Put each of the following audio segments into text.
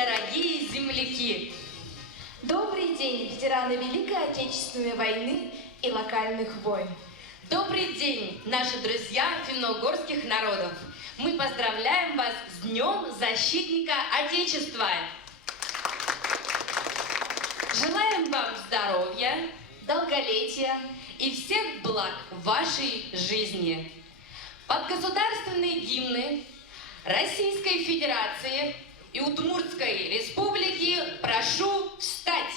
дорогие земляки! Добрый день, ветераны Великой Отечественной войны и локальных войн. Добрый день, наши друзья финно-угорских народов! Мы поздравляем вас с Днем Защитника Отечества! Желаем вам здоровья, долголетия и всех благ в вашей жизни. Под государственные гимны Российской Федерации и Удмуртской Республики прошу встать.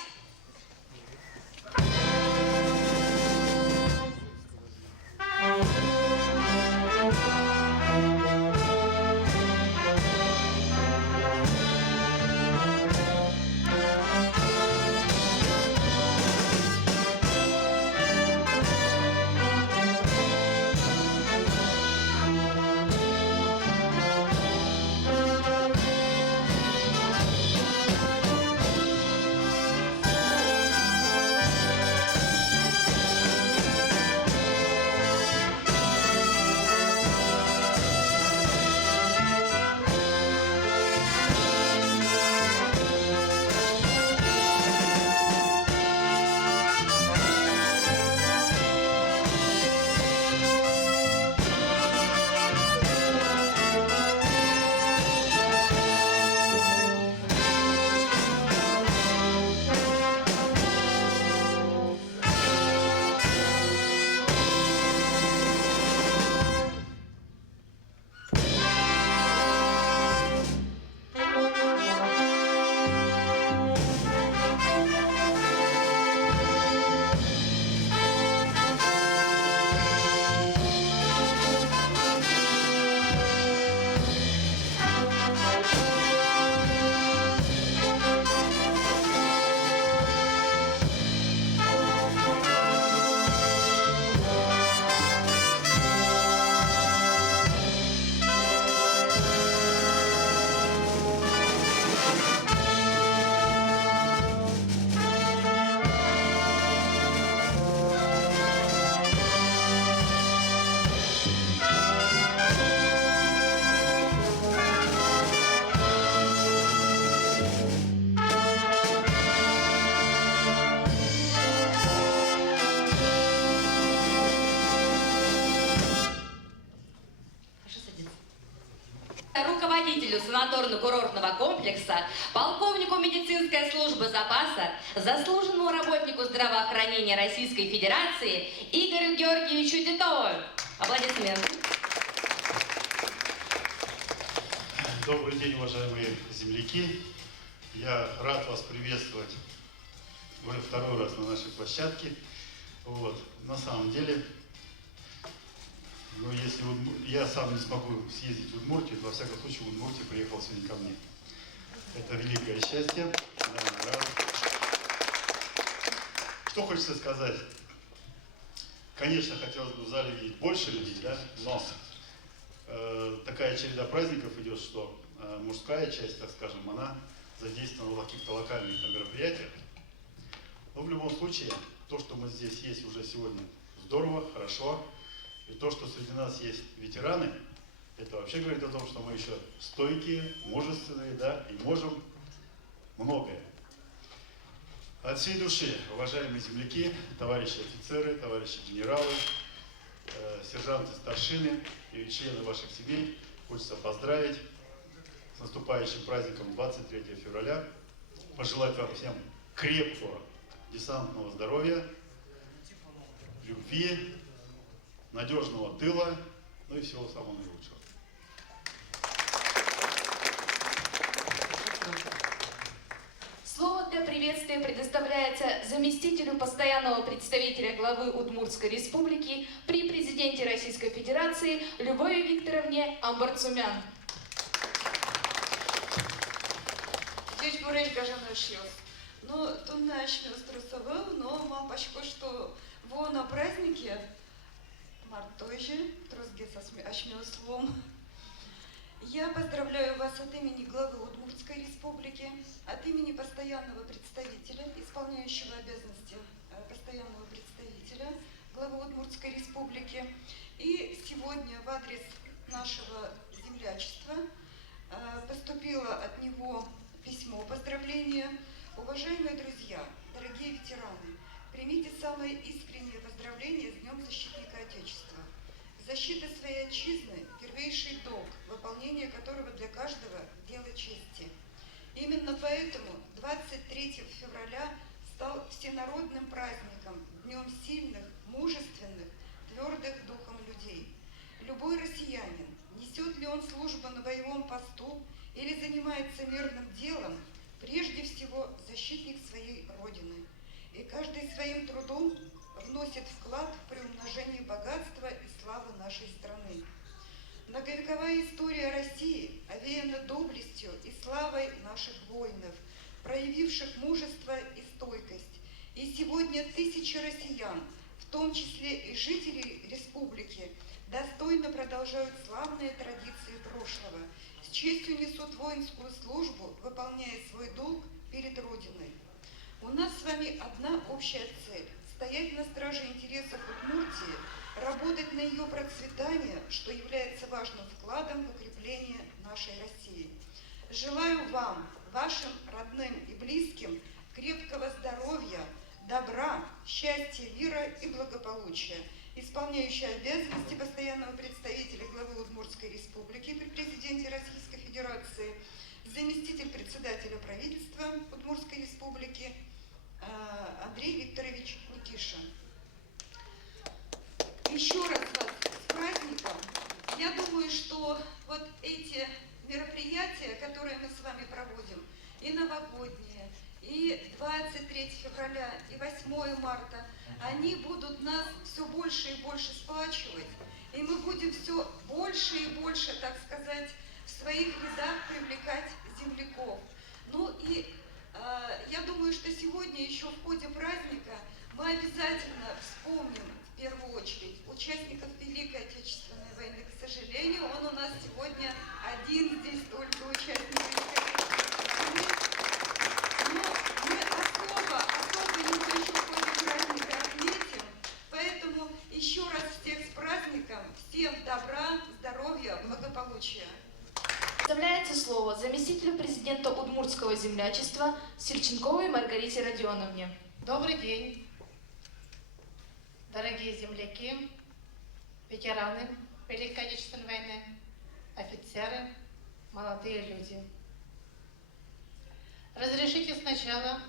Руководителю санаторно-курортного комплекса, полковнику медицинской службы запаса, заслуженному работнику здравоохранения Российской Федерации Игорю Георгиевичу Титову. Аплодисменты. Добрый день, уважаемые земляки. Я рад вас приветствовать уже второй раз на нашей площадке. Вот. На самом деле, если я сам не смогу съездить в Удмуртию, то во всяком случае в Удмуртию приехал сегодня ко мне. Это великое счастье. Да, рад. Что хочется сказать? Конечно, хотелось бы в зале видеть больше людей, да? Но такая череда праздников идет, что мужская часть, так скажем, она задействована в каких-то локальных мероприятиях. Но в любом случае, то, что мы здесь есть уже сегодня, здорово, хорошо. И то, что среди нас есть ветераны, это вообще говорит о том, что мы еще стойкие, мужественные, да, и можем многое. От всей души, уважаемые земляки, товарищи офицеры, товарищи генералы, сержанты, старшины и члены ваших семей, хочется поздравить с наступающим праздником 23 февраля, пожелать вам всем крепкого десантного здоровья, любви, надежного тыла, ну и всего самого наилучшего. Слово для приветствия предоставляется заместителю постоянного представителя главы Удмуртской Республики при президенте Российской Федерации Любови Викторовне Амбарцумян. Здесь бурей гажаную шьёс. Но тут наш мёструсовал, но мам пачко, что во на празднике Мартойжи, трозги со ашмёслом. Я поздравляю вас от имени главы Удмуртской Республики, от имени постоянного представителя, исполняющего обязанности постоянного представителя главы Удмуртской Республики. И сегодня в адрес нашего землячества поступило от него письмо поздравления. Уважаемые друзья, дорогие ветераны, примите самое искреннее поздравление с Днем Защитника Отечества. Защита своей отчизны – первейший долг, выполнение которого для каждого – дело чести. Именно поэтому 23 февраля стал всенародным праздником, днем сильных, мужественных, твердых духом людей. Любой россиянин, несет ли он службу на боевом посту или занимается мирным делом, прежде всего защитник своей Родины. И каждый своим трудом вносит вклад в приумножение богатства и славы нашей страны. Многовековая история России овеяна доблестью и славой наших воинов, проявивших мужество и стойкость. И сегодня тысячи россиян, в том числе и жителей республики, достойно продолжают славные традиции прошлого, с честью несут воинскую службу, выполняя свой долг перед Родиной. У нас с вами одна общая цель – стоять на страже интересов Удмуртии, работать на ее процветание, что является важным вкладом в укрепление нашей России. Желаю вам, вашим родным и близким, крепкого здоровья, добра, счастья, мира и благополучия. Исполняющий обязанности постоянного представителя главы Удмуртской республики при президенте Российской Федерации, заместитель председателя правительства Удмуртской республики Андрей Викторович Никишин. Еще раз вас с праздником. Я думаю, что вот эти мероприятия, которые мы с вами проводим, и новогодние, и 23 февраля, и 8 марта, они будут нас все больше и больше сплачивать, и мы будем все больше и больше, так сказать, в своих рядах привлекать земляков. Ну и я думаю, что сегодня еще в ходе праздника мы обязательно вспомним в первую очередь участников Великой Отечественной войны. К сожалению, он у нас сегодня один здесь только участник Великой Отечественной войны. Но мы особо его еще в ходе праздника отметим. Поэтому еще раз всех с праздником, всем добра, здоровья, благополучия. Представляется слово заместителю президента Удмуртского землячества Сельченковой Маргарите Родионовне. Добрый день, дорогие земляки, ветераны Великой Отечественной войны, офицеры, молодые люди. Разрешите сначала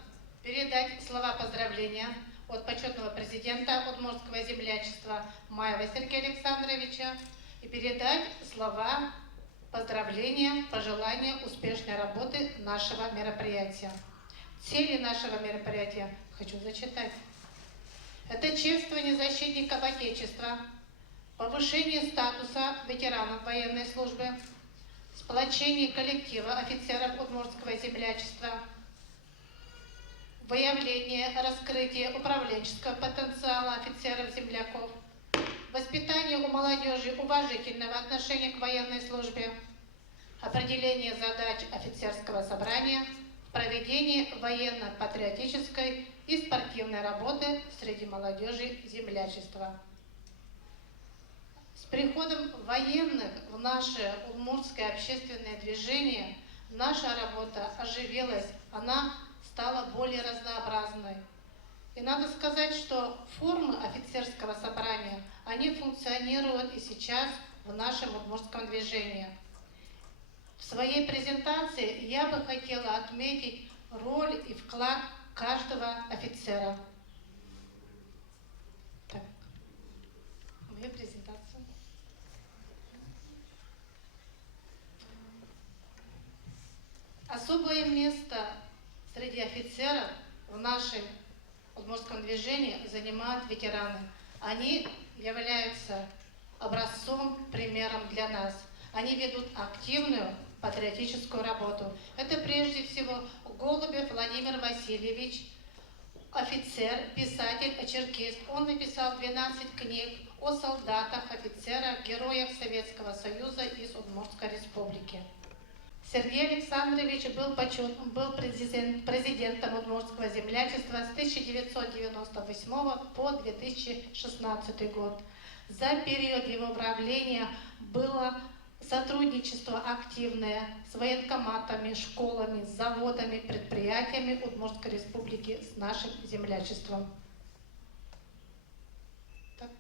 передать слова поздравления от почетного президента Удмуртского землячества Маева Сергея Александровича и передать слова поздравления, пожелания успешной работы нашего мероприятия. Цели нашего мероприятия хочу зачитать. Это чествование защитников Отечества, повышение статуса ветеранов военной службы, сплочение коллектива офицеров Удмуртского землячества, выявление, раскрытие управленческого потенциала офицеров-земляков, воспитание у молодежи уважительного отношения к военной службе, определение задач офицерского собрания, проведение военно-патриотической и спортивной работы среди молодежи землячества. С приходом военных в наше удмуртское общественное движение наша работа оживилась, она стала более разнообразной. И надо сказать, что формы офицерского собрания, они функционируют и сейчас в нашем удмуртском движении. В своей презентации я бы хотела отметить роль и вклад каждого офицера. Так, мою презентацию. Особое место среди офицеров в нашем удмуртском движении занимают ветераны. Они являются образцом, примером для нас. Они ведут активную патриотическую работу. Это прежде всего Голубев Владимир Васильевич, офицер, писатель, очеркист. Он написал 12 книг о солдатах, офицерах, героях Советского Союза из Удмуртской республики. Сергей Александрович был президентом Удмуртского землячества с 1998 по 2016 год. За период его правления было Сотрудничество активное с военкоматами, школами, заводами, предприятиями Удмуртской республики с нашим землячеством. Так.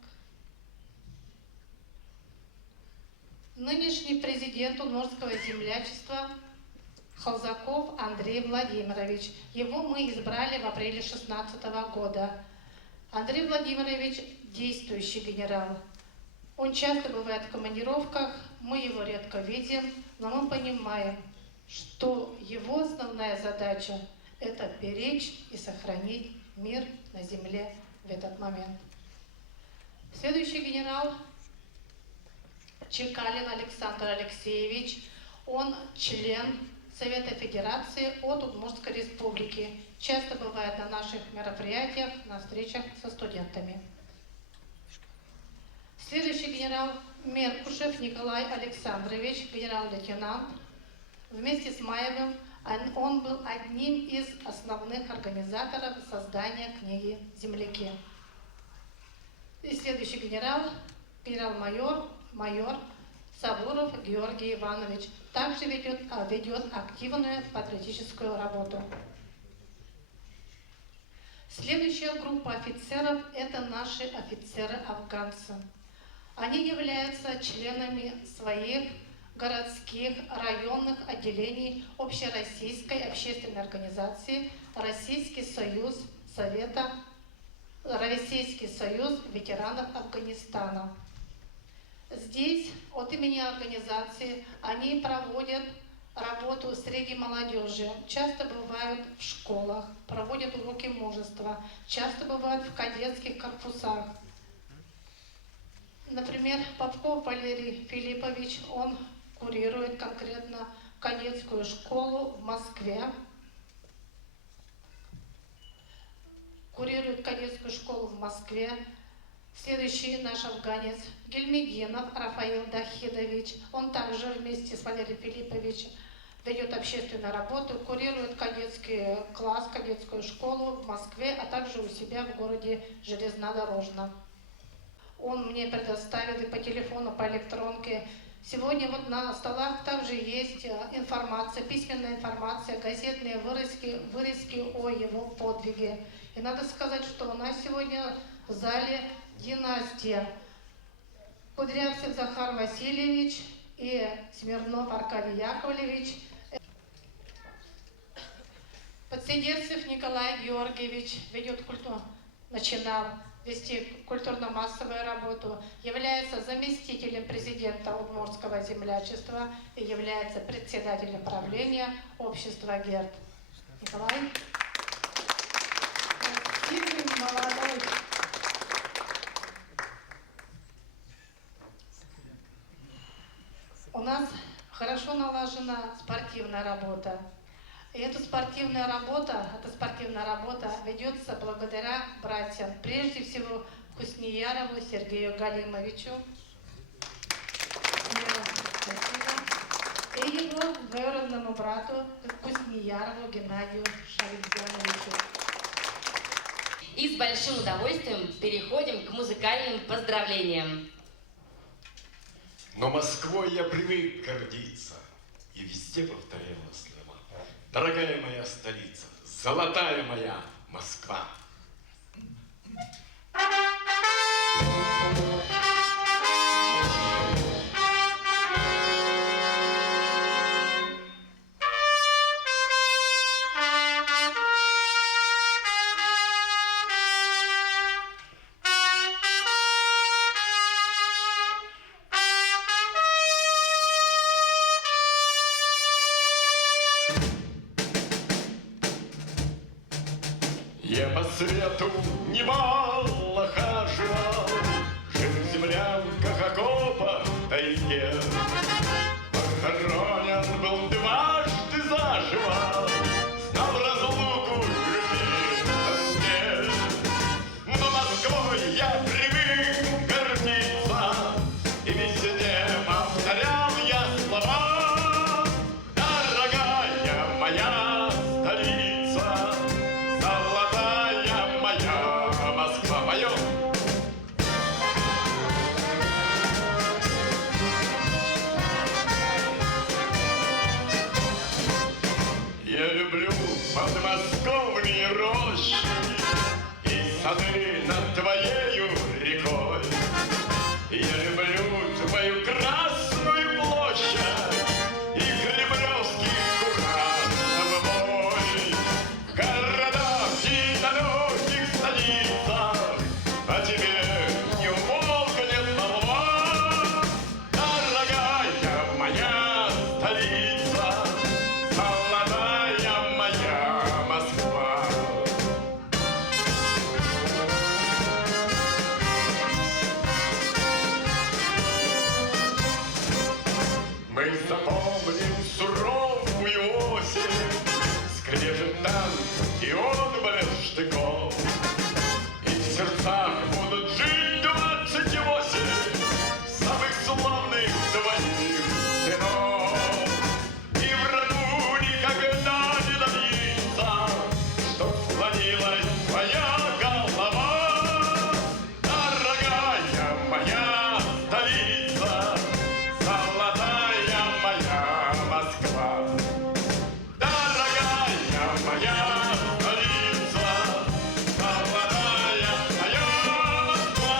Нынешний президент Удмуртского землячества Халзаков Андрей Владимирович. Его мы избрали в апреле 2016 года. Андрей Владимирович действующий генерал. Он часто бывает в командировках, мы его редко видим, но мы понимаем, что его основная задача – это беречь и сохранить мир на земле в этот момент. Следующий генерал Чекалин Александр Алексеевич. Он член Совета Федерации от Удмуртской республики. Часто бывает на наших мероприятиях, на встречах со студентами. Следующий генерал Меркушев Николай Александрович, генерал-лейтенант. Вместе с Маевым он был одним из основных организаторов создания книги «Земляки». И следующий генерал-майор Савуров Георгий Иванович, также ведет активную патриотическую работу. Следующая группа офицеров – это наши офицеры-афганцы. Они являются членами своих городских, районных отделений общероссийской общественной организации Российский союз ветеранов Афганистана. Здесь от имени организации они проводят работу среди молодежи, часто бывают в школах, проводят уроки мужества, часто бывают в кадетских корпусах. Например, Попков Валерий Филиппович, он курирует конкретно кадетскую школу в Москве. Следующий наш афганец Гельмединов Рафаил Дахидович. Он также вместе с Валерием Филипповичем ведет общественную работу, курирует кадетский класс, кадетскую школу в Москве, а также у себя в городе Железнодорожном. Он мне предоставил и по телефону, по электронке. Сегодня вот на столах также есть информация, письменная информация, газетные вырезки о его подвиге. И надо сказать, что у нас сегодня в зале династия Кудрявцев Захар Васильевич и Смирнов Аркадий Яковлевич. Подсидерцев Николай Георгиевич начинал вести культурно-массовую работу, является заместителем президента Удмуртского землячества и является председателем правления общества ГЕРД. Николай? Красивый, молодой. У нас хорошо налажена спортивная работа. И эта спортивная работа ведется благодаря братьям. Прежде всего, Кусниярову Сергею Галимовичу. И его двоюродному брату Кусниярову Геннадию Шарибзяновичу. И с большим удовольствием переходим к музыкальным поздравлениям. Но Москвой я привык гордиться и везде повторял слова. Дорогая моя столица, золотая моя Москва. Я по свету немало хаживал, жил в землянках, окопах, тайге. Похоронен был дважды заживо, знал разлуку любви на сне. Но Москвой я привык гордиться, и везде повторял я слова. Дорогая моя столица, золотая моя Москва, поем! сады над твоею рекой. Я люблю твою Красную площадь и Кремлевский курган мой. В городах и далеких станицах о тебе не умолкнет молва. Дорогая моя столица, золотая моя Москва. Мы запомним суровую осень, скрежет танков и отблеск штыков. И в сердцах будут жить 28 самых славных твоих сынов. И врагу никогда не добиться, чтоб склонилась твоя голова. Дорогая моя столица, золотая моя Москва. Дорогая моя столица, золотая моя Москва.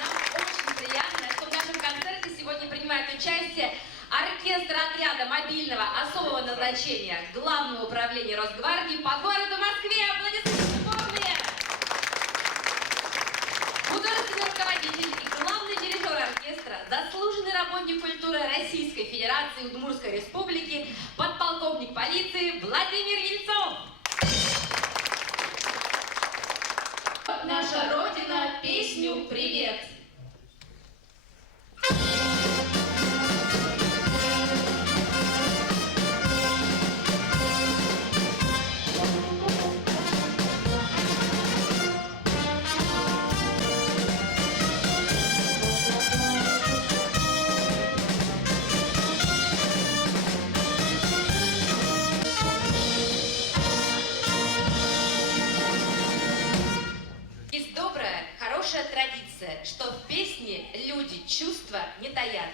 Нам очень приятно, что в нашем концерте сегодня принимает участие оркестр отряда мобильного особого назначения Главного управления Росгвардии по городу Москве. Аплодисменты полные! Художественный руководитель и главный дирижер оркестра, заслуженный работник культуры Российской Федерации Удмуртской Республики, подполковник полиции Владимир Ельцов. Наша Родина, песню «Привет». Есть добрая, хорошая традиция, что в песне люди чувства не таят.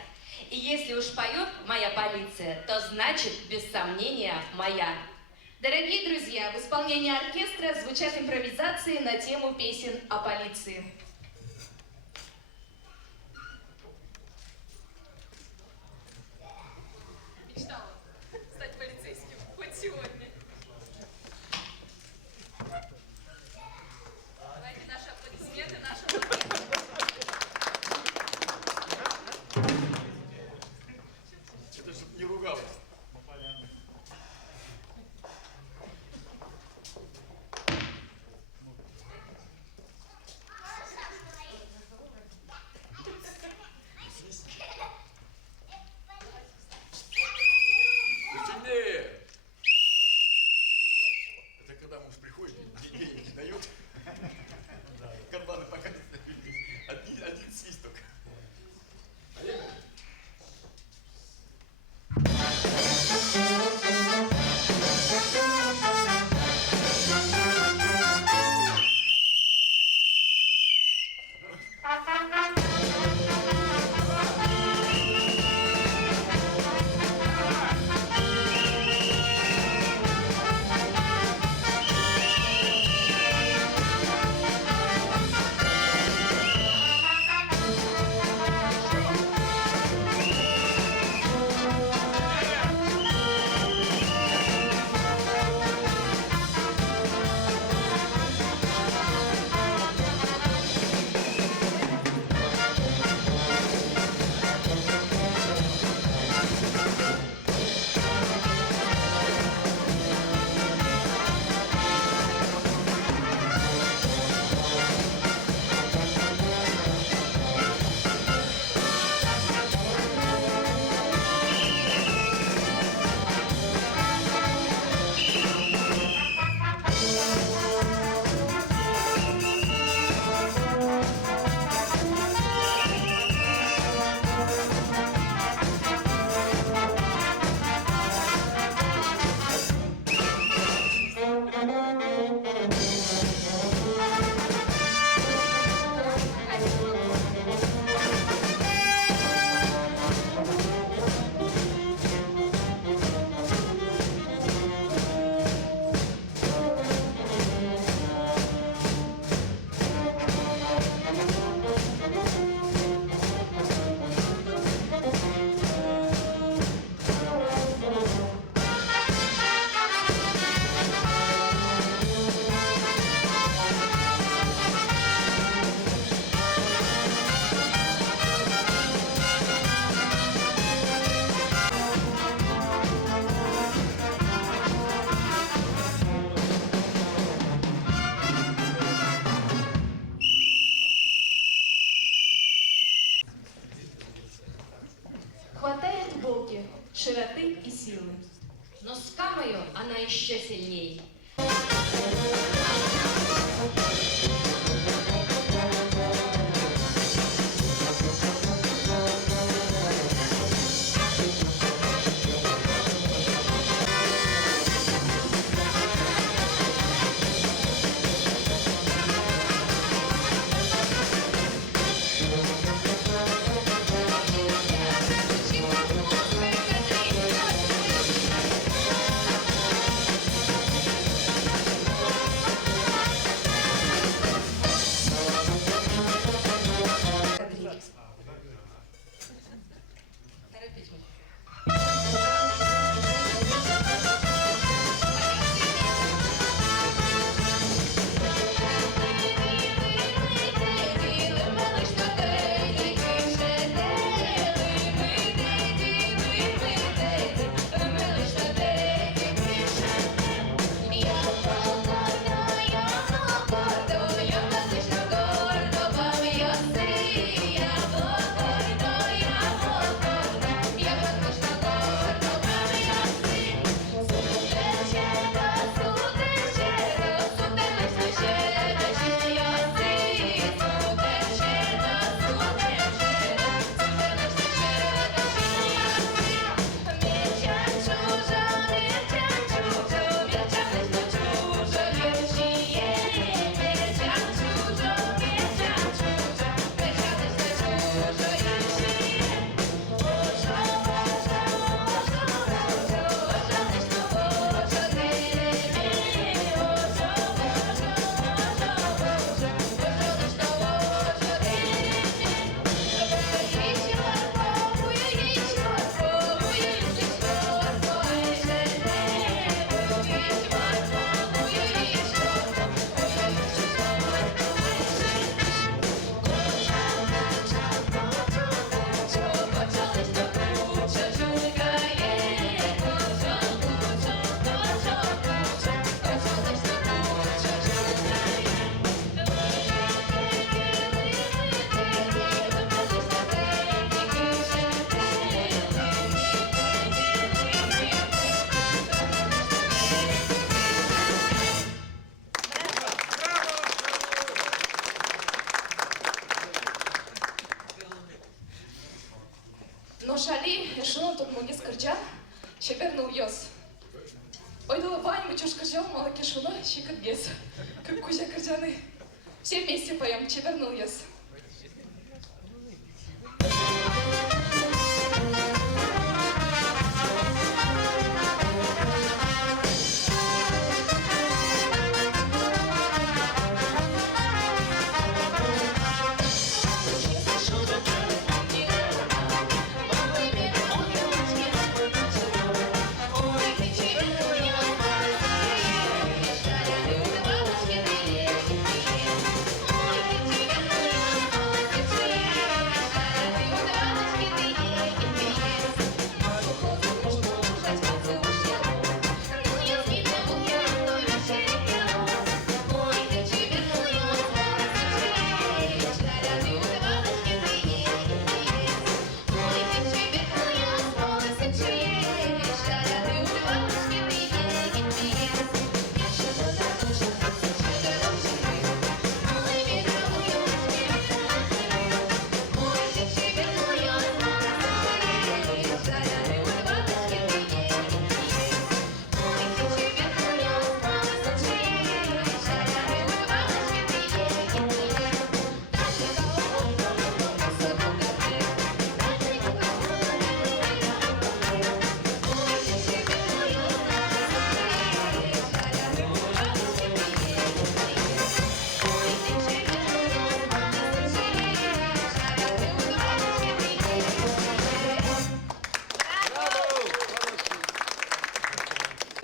И если уж поет моя полиция, то значит, без сомнения, моя. Дорогие друзья, в исполнении оркестра звучат импровизации на тему песен о полиции. Мечтала стать полицейским хоть сегодня. широты и силы. Но с камою она еще сильней. Но шали, шо тут моги скорча, щебернул йос. Ой, да лапань, мы чушь скорчал, мало кишуна, щикот без. Как кузя корчаны. Все вместе поем, щебернул йос.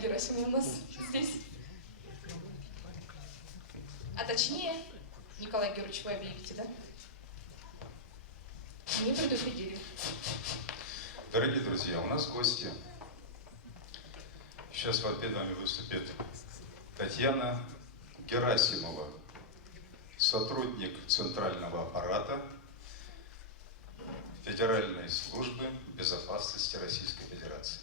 Герасимов у нас здесь. А точнее, Николай Георгиевич, вы объявите, да? Не предупредили. Дорогие друзья, у нас гости. Сейчас перед вами выступит Татьяна Герасимова, сотрудник центрального аппарата Федеральной службы безопасности Российской Федерации.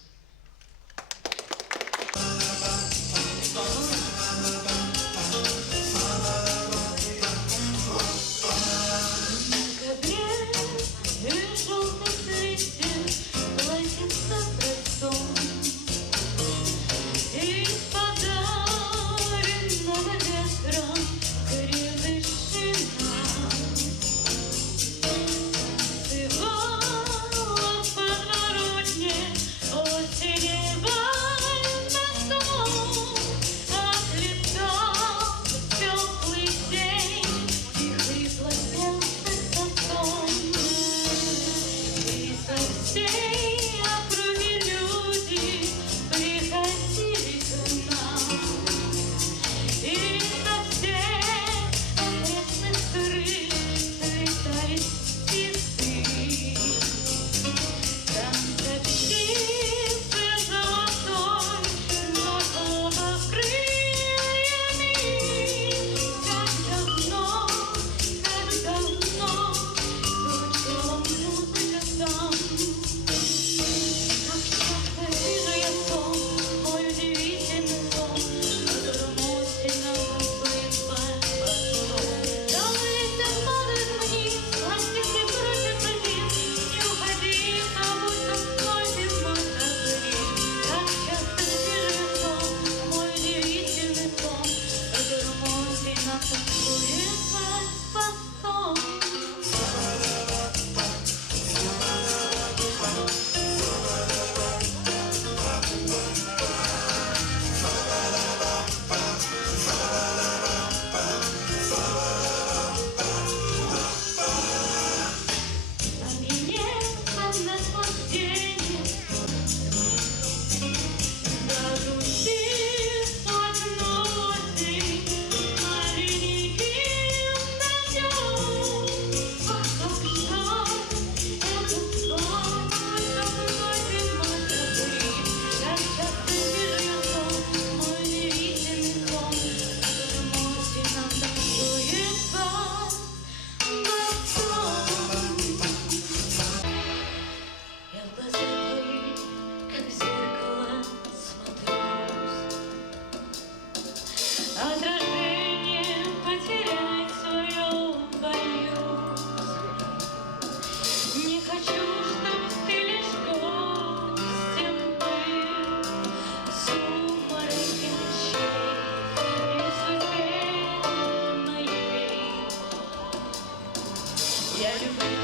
Любовь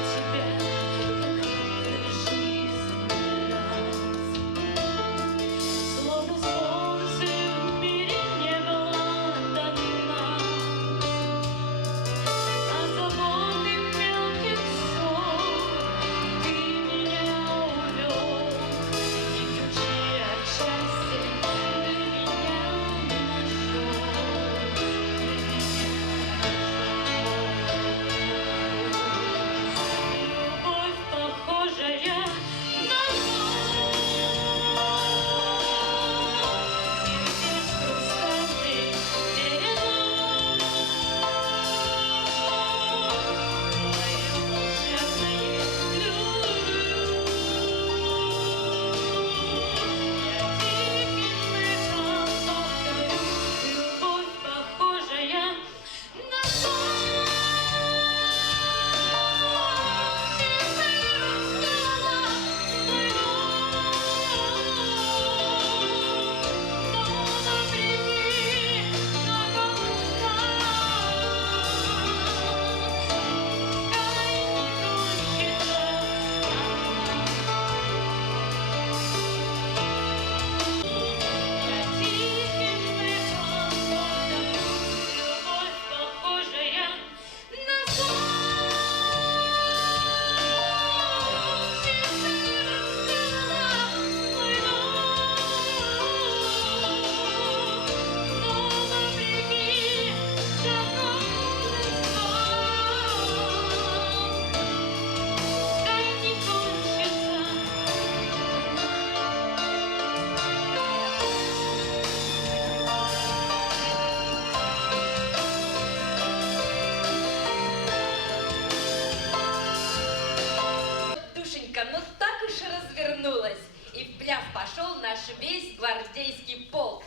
пошел наш весь гвардейский полк.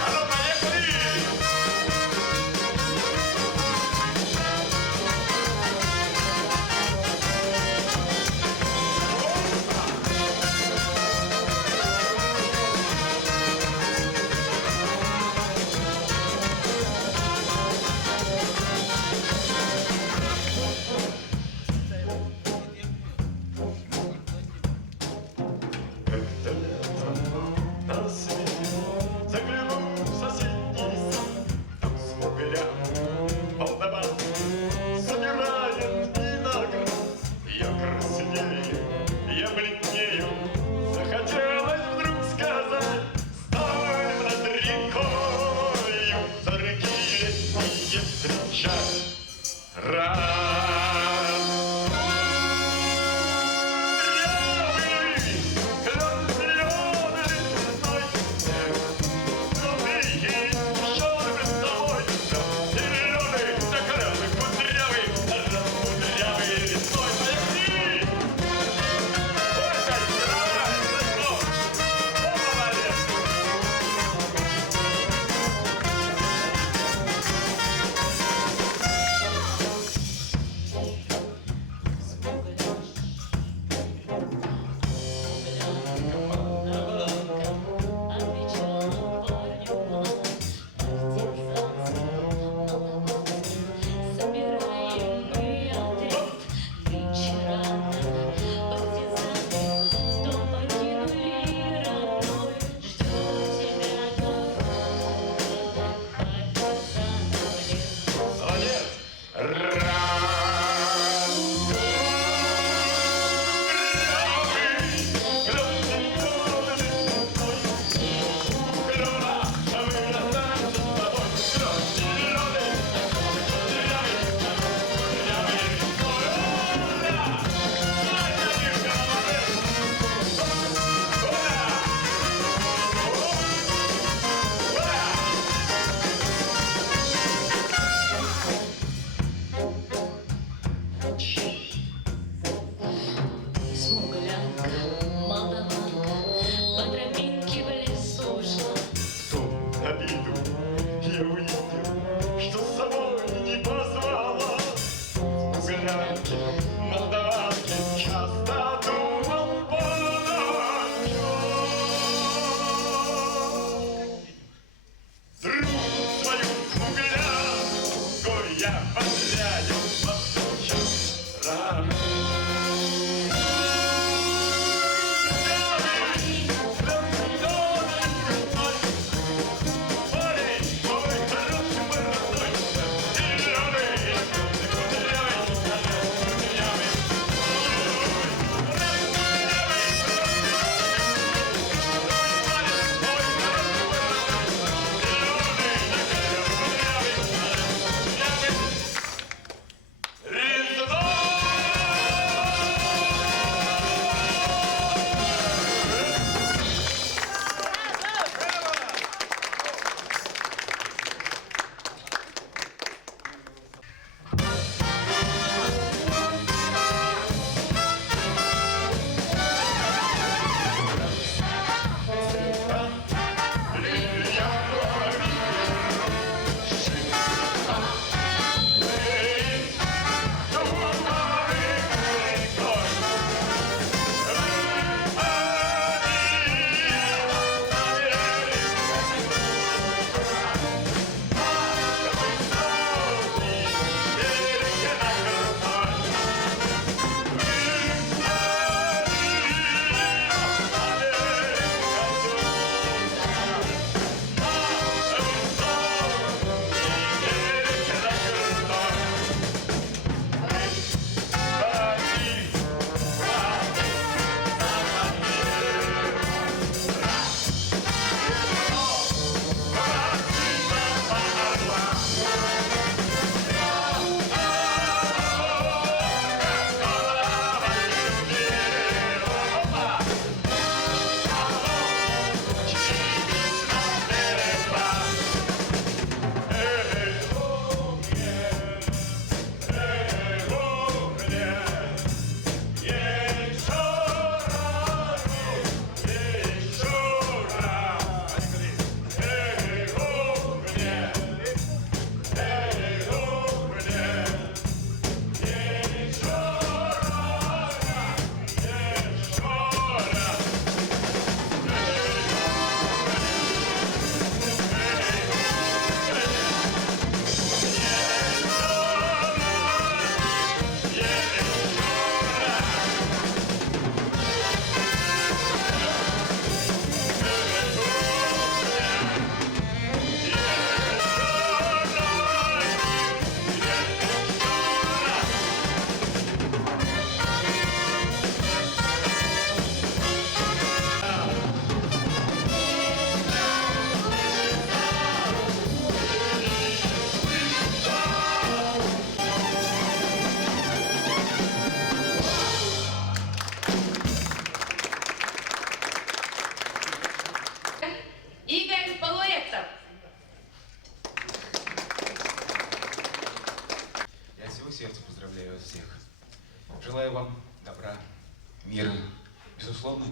А ну, поехали!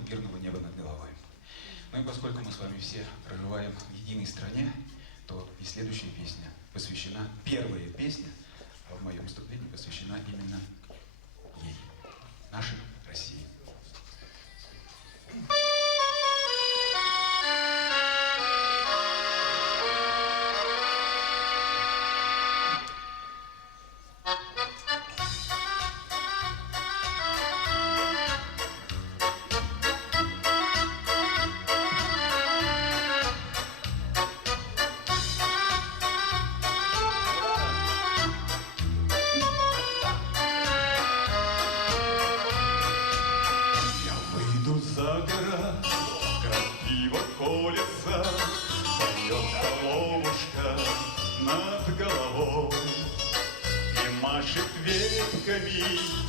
мирного неба над головой. Ну и поскольку мы с вами все проживаем в единой стране, то и следующая песня посвящена, первая песня в моем выступлении посвящена именно ей, нашей России.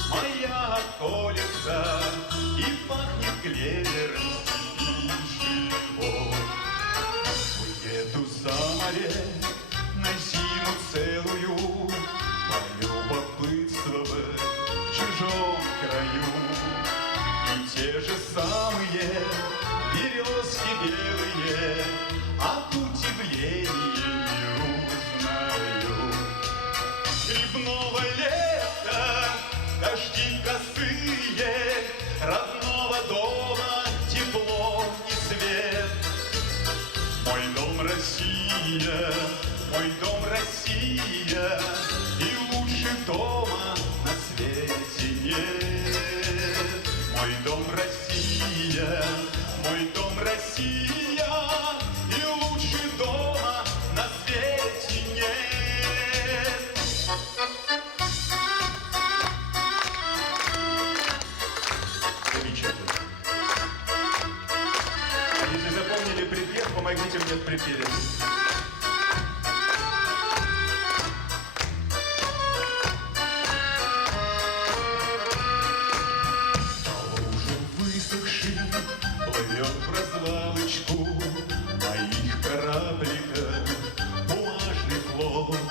Моя околица, и пахнет клевером степи живой. Уеду за море на зиму целую, полюбопытствовать в чужом краю. И те же самые березки белые от удивления не узнаю. Грибного лета дожди косые, родного дома тепло и свет. Мой дом Россия, мой дом Россия, и лучше дома на свете нет. Мой дом Россия, мой дом Россия, и лучше дома на свете нет. Если запомнили припев, помогите мне в припеве. По лужам высохшим плывет в развалочку моих корабликов бумажный флот.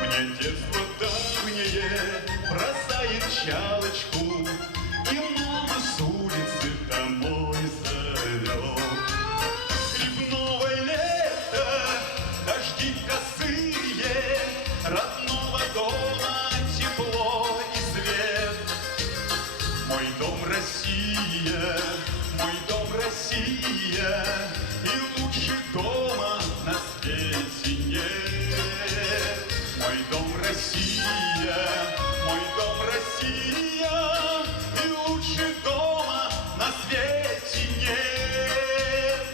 Мне детство давнее бросает чалочку, и мама с улицы домой зовет. Грибного лета дожди косые, родного дома тепло и свет. Мой дом Россия, мой дом Россия, и лучше дома на свете нет. Мой дом Россия, мой дом Россия, и лучше дома на свете нет.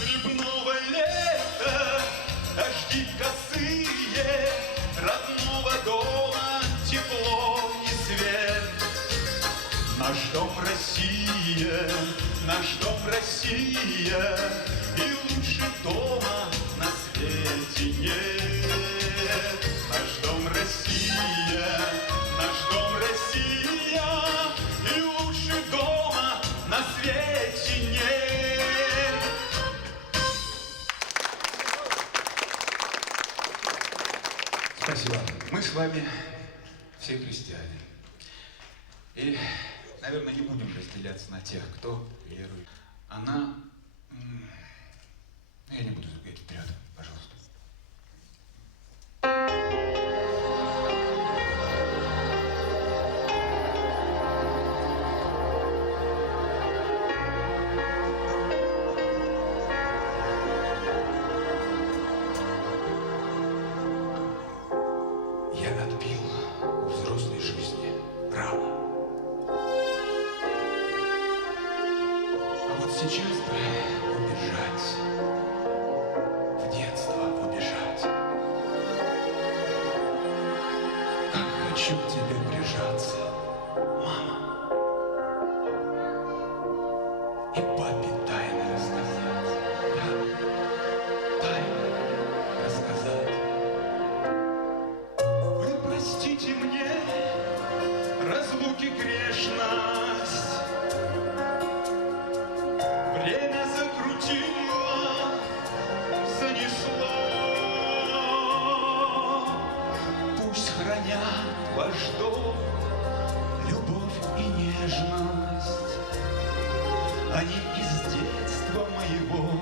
Грибного лета дожди косые, родного дома тепло и свет. Наш дом Россия, наш дом Россия, и лучше дома на свете нет. Наш дом Россия, наш дом Россия, и лучше дома на свете нет. Спасибо. Мы с вами все христиане. И, наверное, не будем разделяться на тех, кто верует. Она... Я не буду забегать вперед, пожалуйста. Я отбил у взрослой жизни право. А вот сейчас бы убежать, в детство убежать. Как хочу к тебе прижаться, мама, и папе тайны рассказать. Да, тайны рассказать. Вы простите мне нежность, они из детства моего,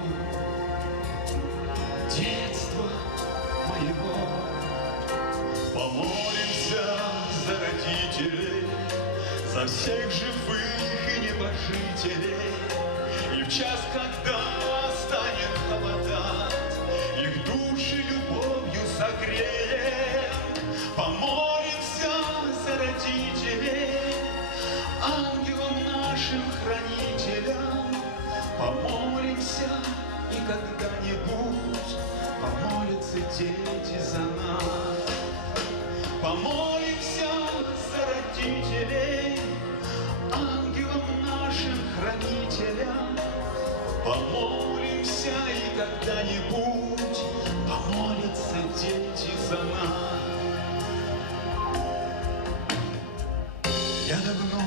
детства моего. Помолимся за родителей, за всех живых и небожителей, и в час, когда станет холодать, их души любовью согреем. Помолимся за родителей, ангелам нашим хранителям. Помолимся, и когда-нибудь помолятся дети за нас. Помолимся за родителей, ангелам нашим хранителям. Помолимся, и когда-нибудь помолятся дети за нас. Я давно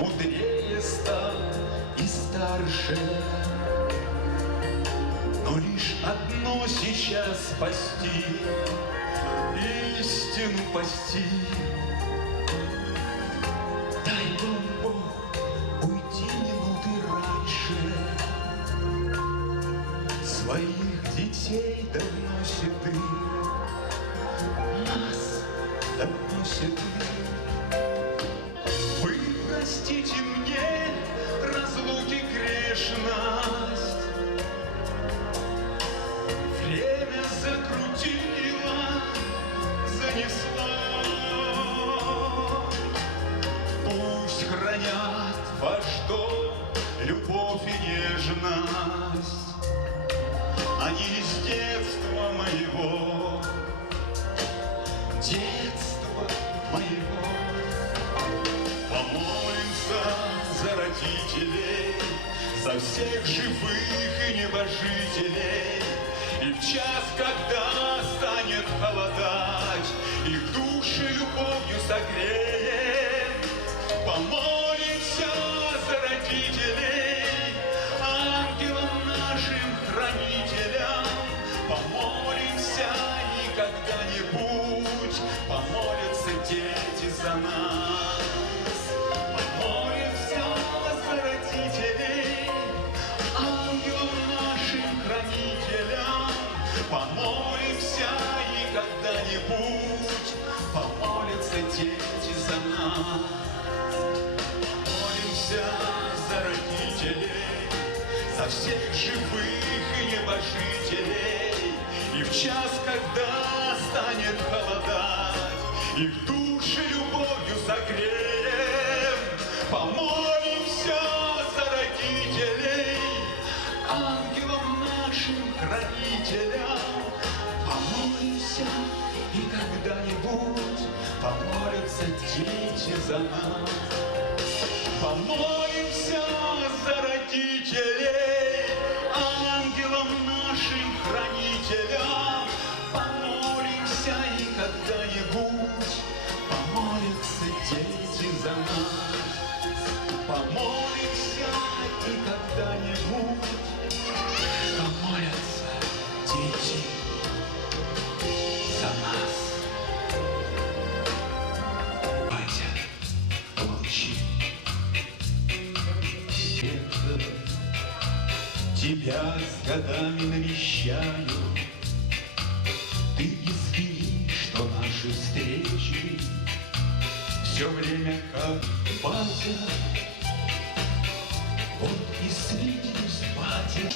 мудрее стал и старше, но лишь одно сейчас спасти, истину пасти. Дай вам Бог уйти минуты раньше, своих детей давно седых, нас давно седых. Вы простите мне разлуки грешность, время закрутило, занесло. Пусть хранят ваш дом любовь и нежность, они из детства моего, детства моего. Помолимся за родителей, за всех живых и небожителей, и в час, когда станет холодать, их души любовью согреем. Помолимся за родителей, ангелам нашим хранителям. Помолимся, и когда-нибудь помолятся дети за нас. Помолимся за родителей, ангелам нашим хранителям. Помолимся, и когда-нибудь помолятся дети за нас. Помолимся за родителей, за всех живых и небожителей, и в час, когда станет холодать, их души любовью согреем. Помолимся за родителей, ангелам нашим хранителям. Помолимся, и когда-нибудь помолятся дети за нас. Помолимся за родителей, ангелам нашим хранителям. Помолимся, и когда-нибудь помолятся дети за нас. Помолимся, и когда-нибудь помолятся дети за нас. Батя, молчи. Тебя с годами навещаю, ты извини, что наши встречи все время как батя. Вот и свидимся, батя.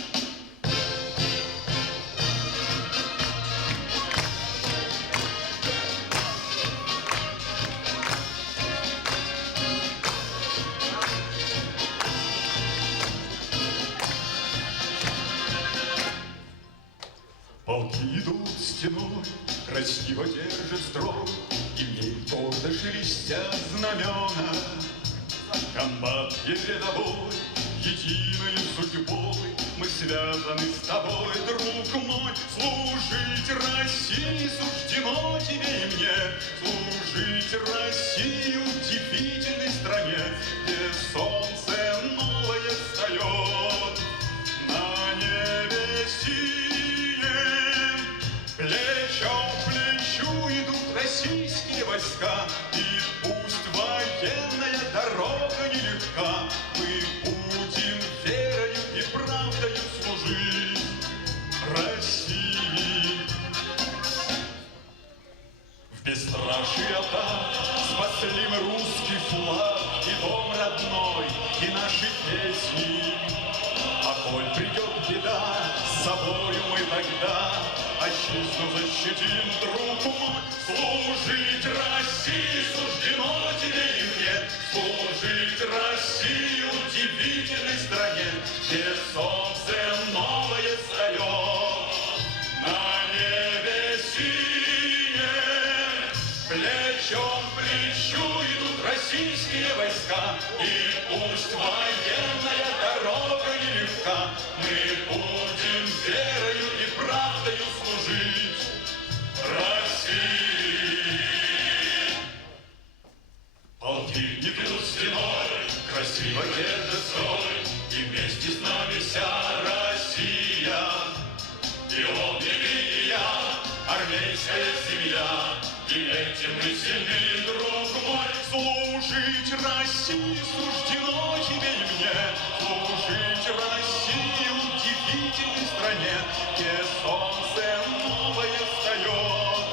Полки идут стеной, красиво держат строй, и в ней гордо шелестят знамена. Комбат передовой, единой судьбой, мы связаны с тобой, друг мой. Служить России суждено тебе и мне, служить России удивительной стране, где солнце новое встает на небе синем. Плечом к плечу идут российские войска, и пусть военная дорога не и наши песни. А коль придет беда, с собою мы тогда отчизну защитим, друг мой. Служить России суждено тебе и мне, служить России удивительной стране, где солнце новое встает, на небе синее, плечом к плечу идут российские войска, и пусть военная дорога нелегка, мы будем верою и правдою служить России. Полки не бьют стеной, красиво едет строй, и вместе с нами вся Россия. И он, и я, армейская семья, и этим мы сильны, друг мой. Служить России суждено тебе и мне, служить России удивительной стране, где солнце новое встает,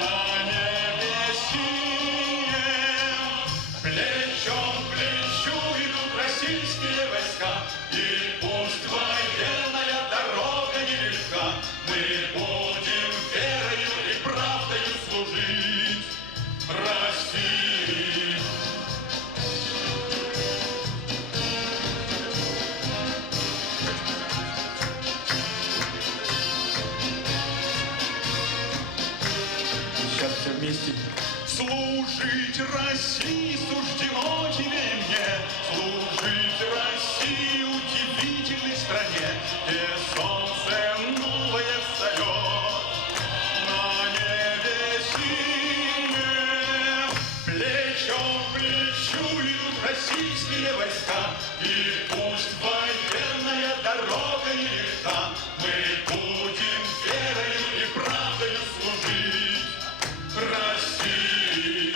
на небе синем, плечом к плечу идут российские войска, и пусть военная дорога нелегка, мы будем верою и правдою служить России. Сейчас все вместе. Служить России суждено тебе и мне, служить России удивительной стране, где солнце новое встает, на небе синем, плечом к плечу идут российские войска, и пусть военная дорога нелегка, мы будем верою и правдою служить России.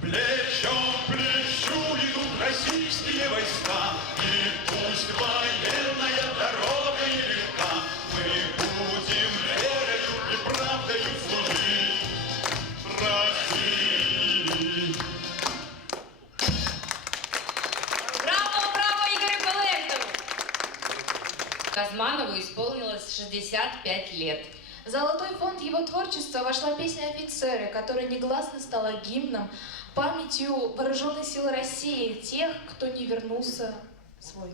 Плечом к плечу идут российские войска, и пусть военная дорога нелегка, мы будем верою и правдою служить России. Браво, браво Игорю Коллектову! Казманову исполнилось 65 лет. В золотой фонд его творчества вошла песня «Офицеры», которая негласно стала гимном, памятью вооруженных сил России, тех, кто не вернулся в свой.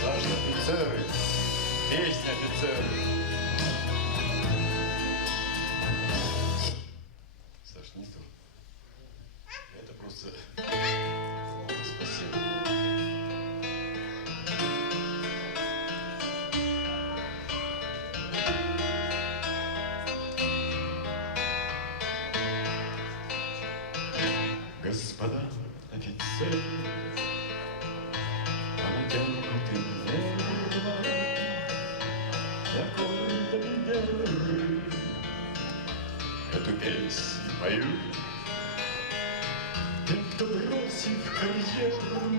Саша, офицеры, песня офицеры. Саш, не то. Это просто... Спасибо. Господа офицеры, натянуты небо, какой-то веры, эту песню пою. Те, кто бросив карьеру,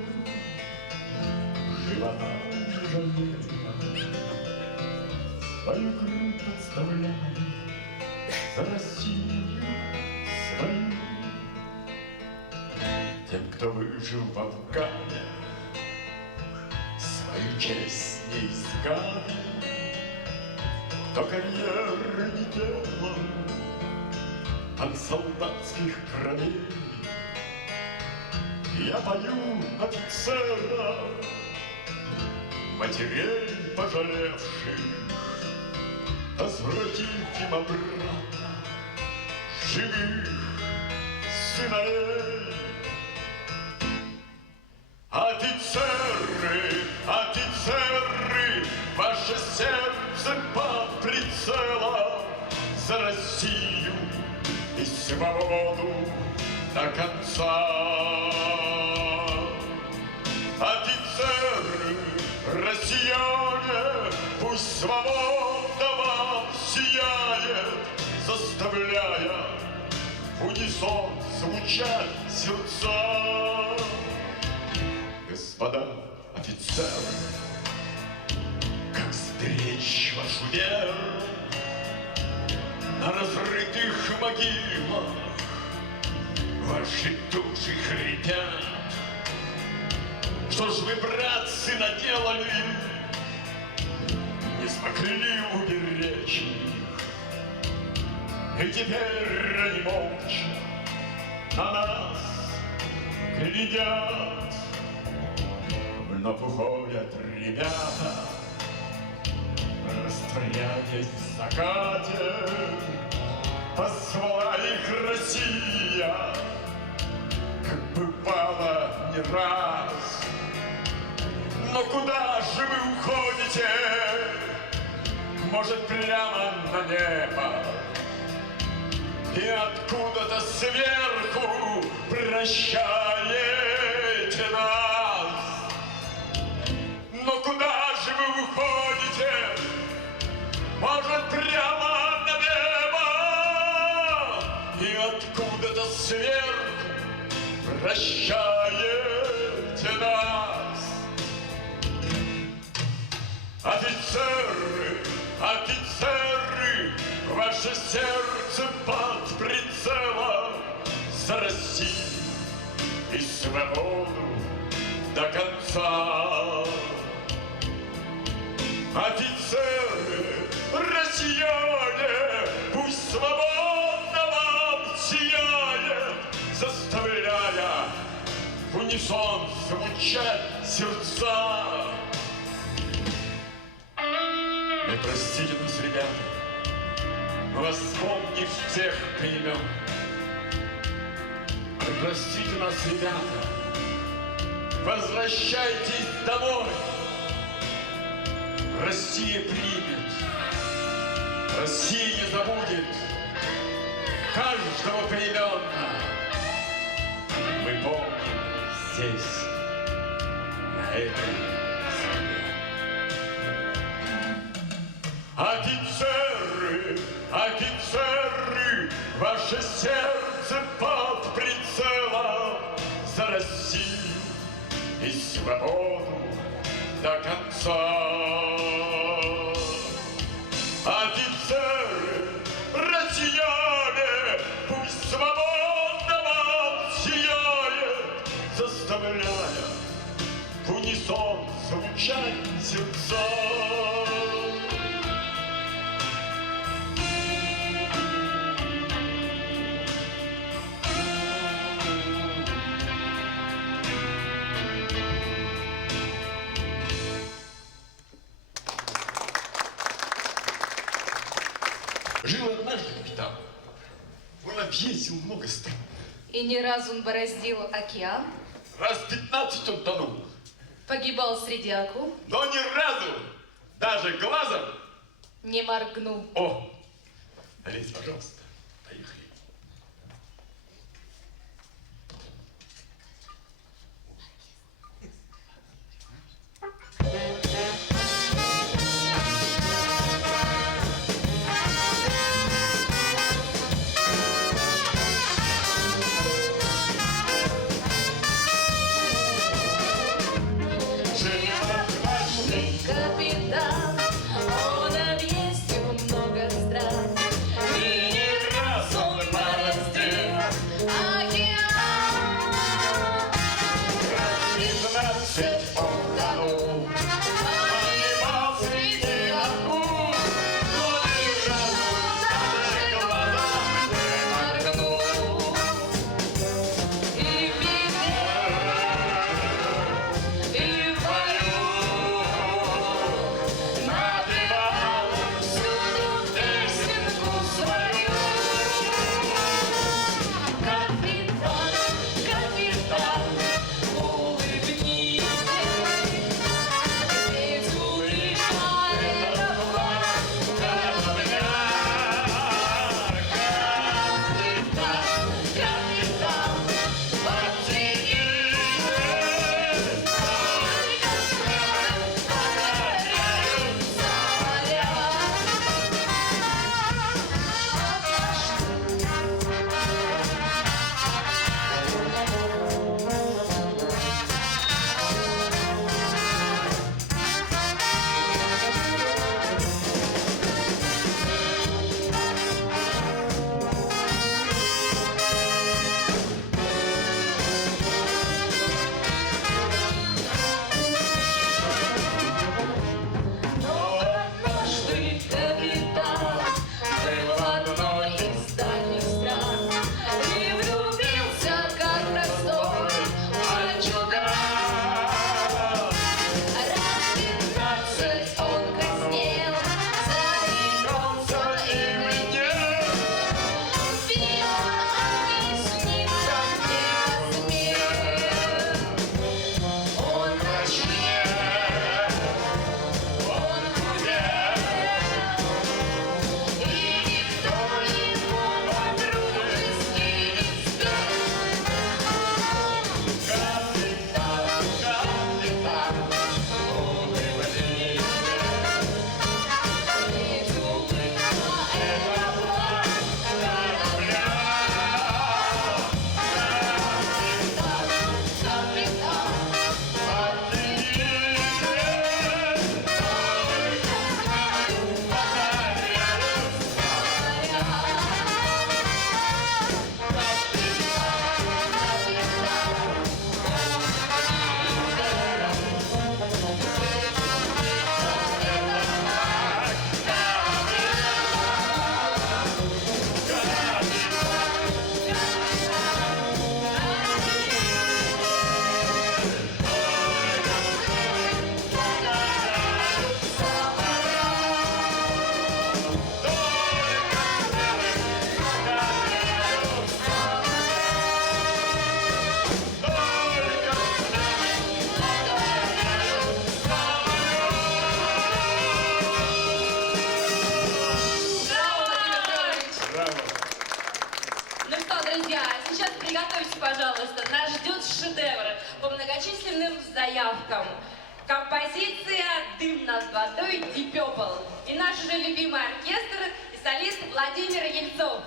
живота не жалея, свою грудь подставляя за Россию свою. Тем, кто выжил в Афгане, свою честь не искали, кто карьеры не делал от солдатских кровей. Я пою офицера, матерей пожалевших, возвратив им обратно живых сыновей. Офицеры, офицеры, ваше сердце под прицелом за Россию и свободу до конца. Офицеры, пусть свобода вам сияет, заставляя в унисон звучать сердца. Господа офицеры, как сберечь вашу веру на разрытых могилах? Ваши души хрипят. Что ж вы, братцы, наделали? Не смогли уберечь их. И теперь они молча на нас глядят. Вновь уходят ребята, растворяясь в закате. Позвала их Россия, как бывало не раз. Но куда же вы уходите? Может, прямо на небо? И откуда-то сверху прощаете нас. Но куда же вы уходите? Может, прямо на небо? И откуда-то сверху прощаете нас. Офицеры, офицеры, ваше сердце под прицелом за Россию и свободу до конца. Офицеры, россияне, пусть свобода вам сияет, заставляя в унисон звучать сердца. Вы простите нас, ребята, мы вас помним всех имен. Вы простите нас, ребята, возвращайтесь домой. Россия примет, Россия не забудет каждого поименно. Мы помним здесь, на этой земле. Офицеры, офицеры, ваше сердце под прицелом за Россию и свободу до конца. Офицеры, россияне, пусть свобода вам сияет, заставляя в унисон звучать сердца. Жил однажды капитан. Он объездил много стран. И ни разу он бороздил океан, Раз 15 он тонул. погибал среди акул, Но ни разу, даже глазом. не моргнул. О, Олесь, пожалуйста, поехали. Капитан, он объездил много стран, и ни над водой Deep Purple. И наш уже любимый оркестр и солист Владимир Ельцов.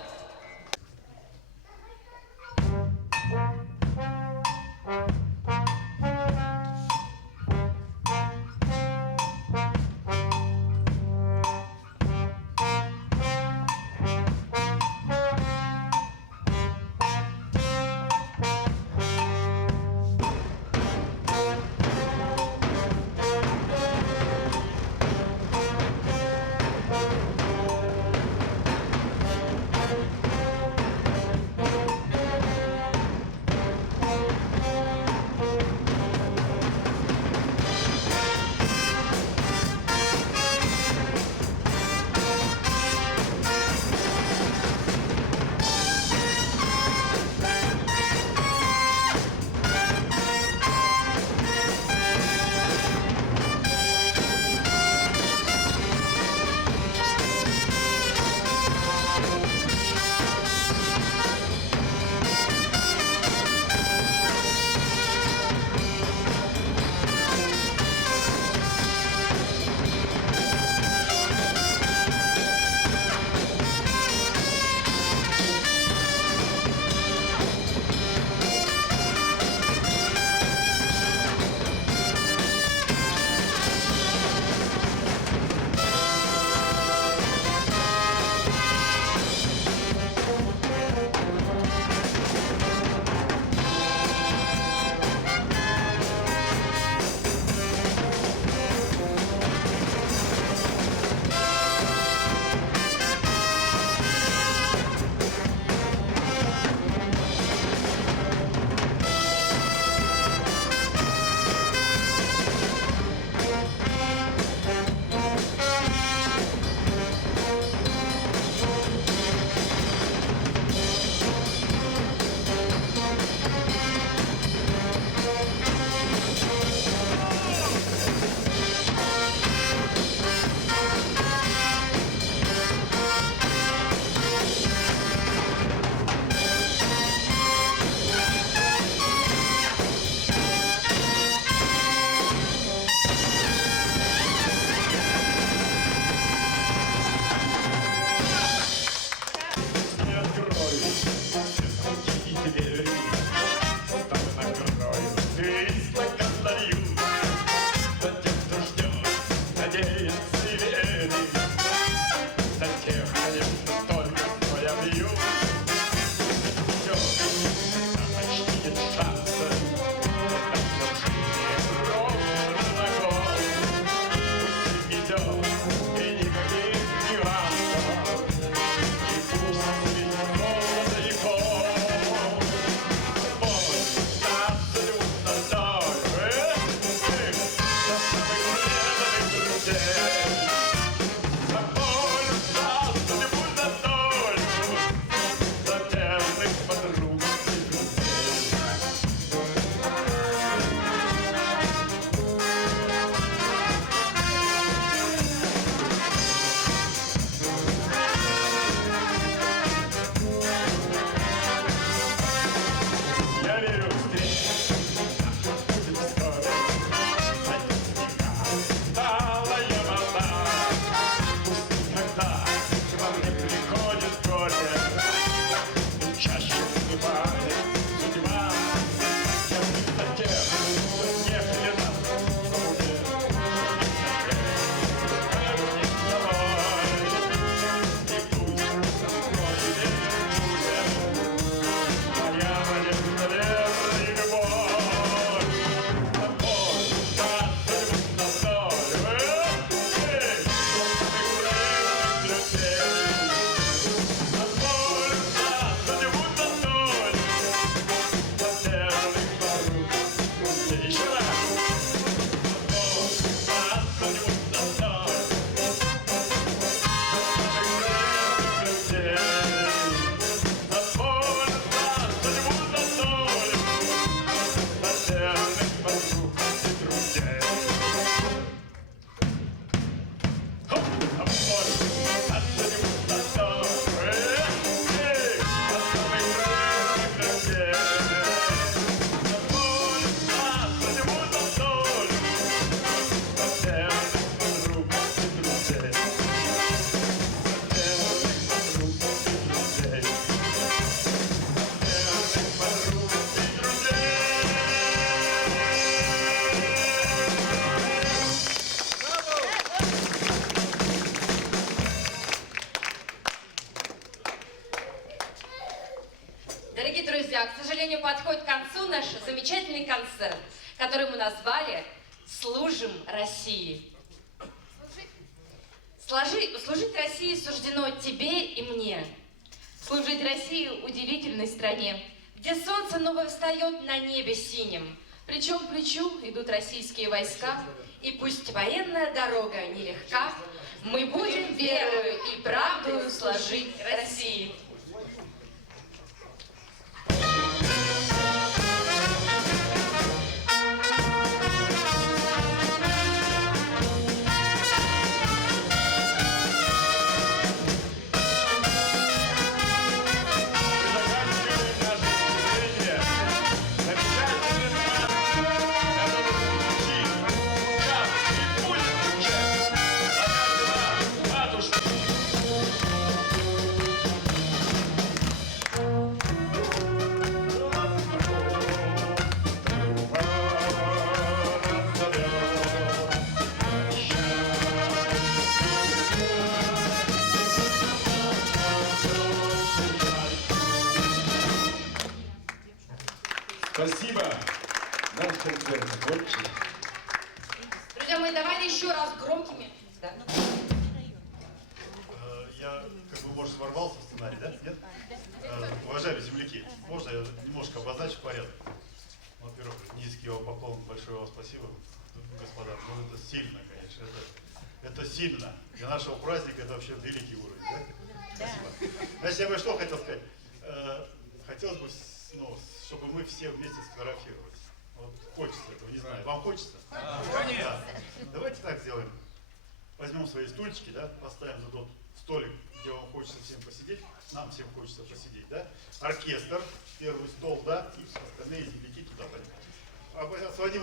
наш замечательный концерт, который мы назвали «Служим России». Служить России суждено тебе и мне. Служить России удивительной стране, где солнце новое встает на небе синим. Плечом к плечу идут российские войска, и пусть военная дорога нелегка, мы будем верою и правдою служить России. Спасибо. Наш концерт закончен. Друзья мои, давайте еще раз громкими. Да. Я, как вы, может, ворвался в сценарий, да? Нет? Уважаемые земляки, можно я немножко обозначу порядок? Во-первых, низкий вам поклон, большое вам спасибо, господа. Ну, это сильно, конечно. Это сильно. Для нашего праздника это вообще великий уровень, да? Спасибо. Значит, я бы что хотел сказать? Хотелось бы, ну, чтобы мы все вместе сфотографировались. Вот хочется этого, не знаю. Вам хочется? Конечно. Да. Давайте так сделаем. Возьмем свои стульчики, да, поставим за тот столик, где вам хочется всем посидеть. Нам всем хочется посидеть, да. Оркестр, первый стол, да, и остальные земляки туда пойдем. Освободим.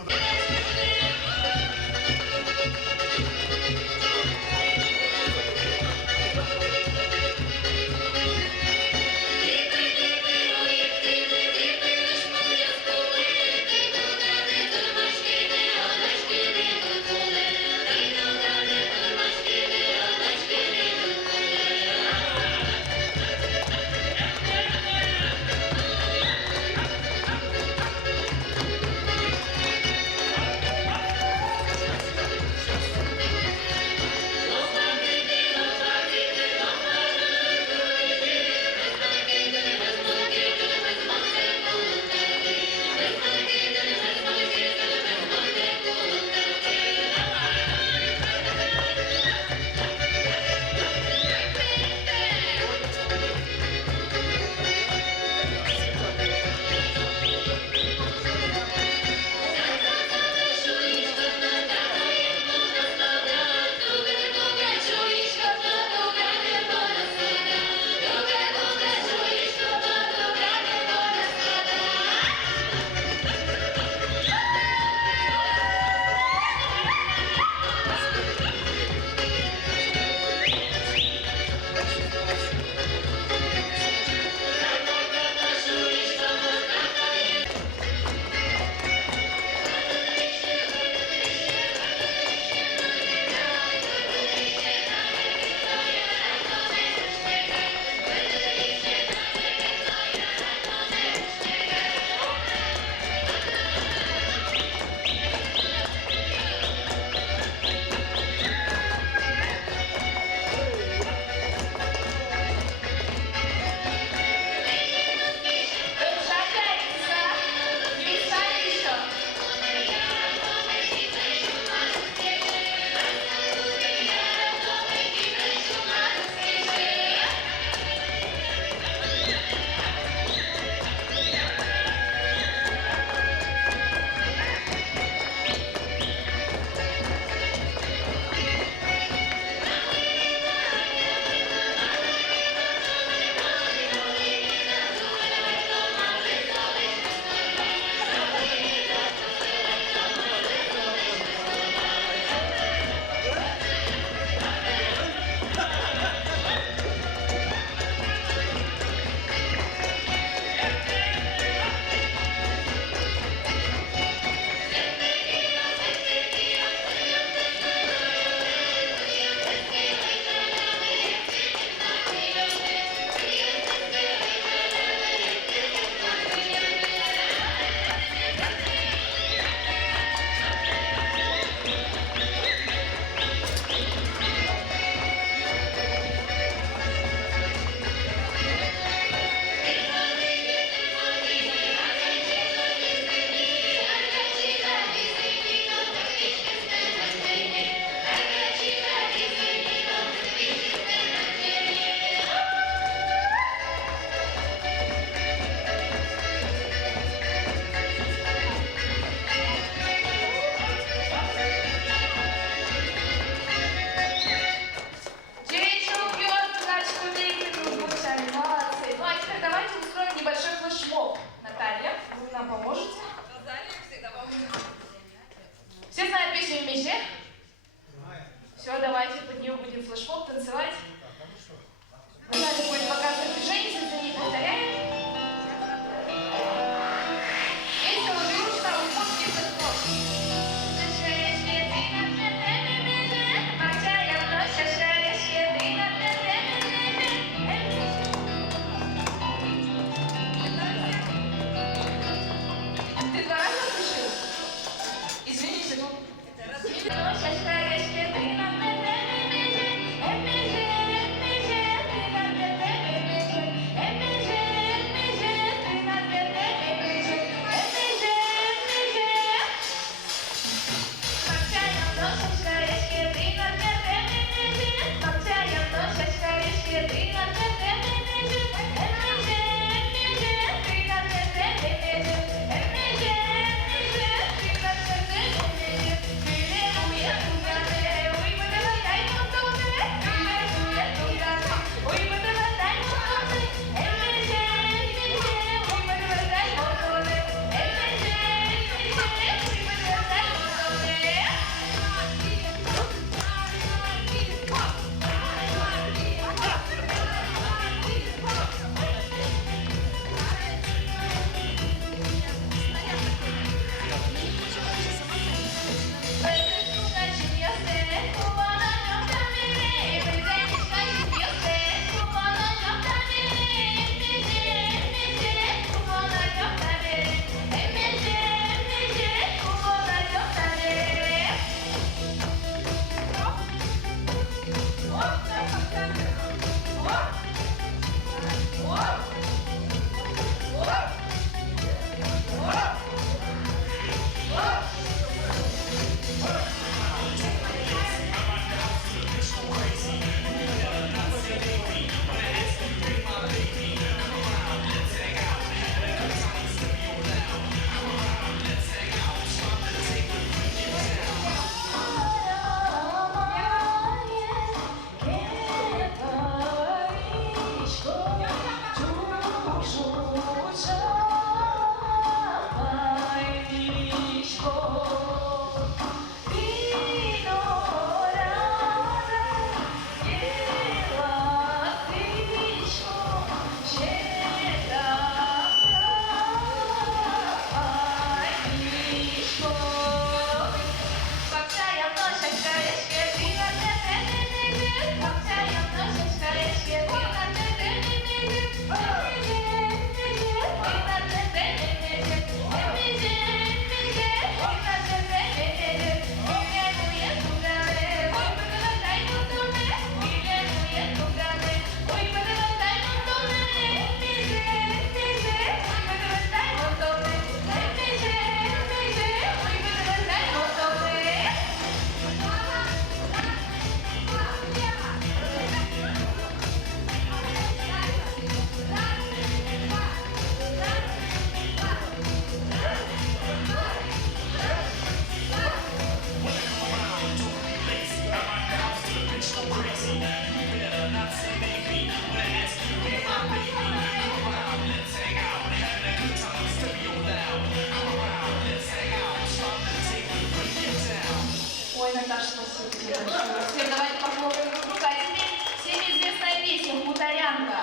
Ой, Наташа, спасибо тебе большое. Теперь давайте похлопаем друг друга. А теперь всем известная песня «Хуторянка».